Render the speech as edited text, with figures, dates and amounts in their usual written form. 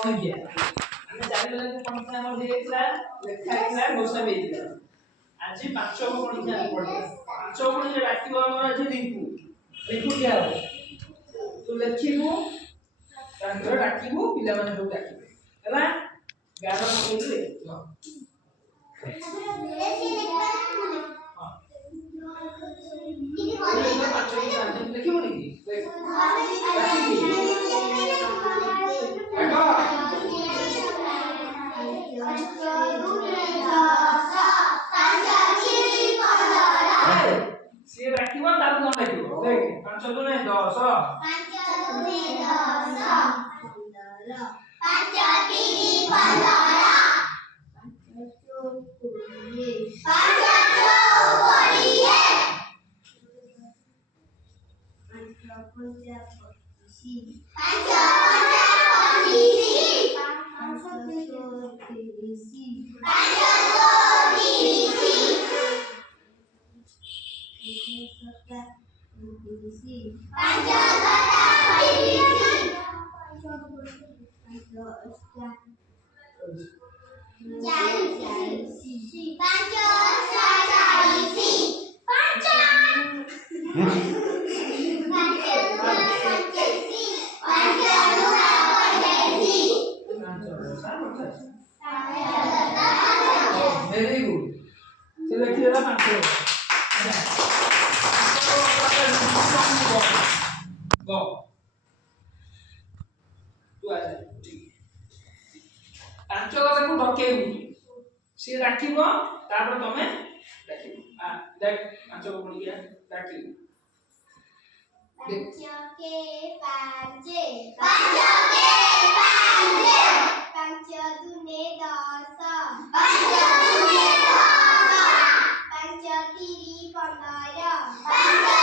ପଣିକିଆ ଆମେ ଜାଣିଲେ ପଣିକିଆ ଆମର ହେଇଥିଲା ଲେଖା ହେଇଥିଲା ଘୋଷା ହେଇଥିଲା ଆଜି ପାଞ୍ଚ ପଣିକିଆ ପଡ଼ିଲା ପାଞ୍ଚ ପଣିକିଆ ଡାକିବ ଆମର ଆଜି ରିଙ୍କୁ ରିଙ୍କୁ କିଆ ହବ ତୁ ଲେଖିବୁ ତାଙ୍କର ଡାକିବୁ ପିଲାମାନେ ସବୁ ଡାକିବେ ହେଲା ଗାର ପକେଇକି ଲେଖିବ ଲେଖିବୁନି କି ସିଏ ଡାକିବ ତାକୁ କଣ ଡାକିବ ଦେଖ 5 ଦୁନେ 10 5 ଦୁନେ 10 15 5 3 15 Very good. Se lekhi dela 5 go tu aja ପାଞ୍ଚ କଥାକୁ ଡକେଇବୁ ସିଏ ଡାକିବ ତାପରେ ତମେ ଡାକିବ ଦେଖ ପାଞ୍ଚ ପଣିକିଆ ଡାକିବୁ ପାଞ୍ଚ के पाँच पाँच दुने 10 पाँच दुने 10 पाँच 3 15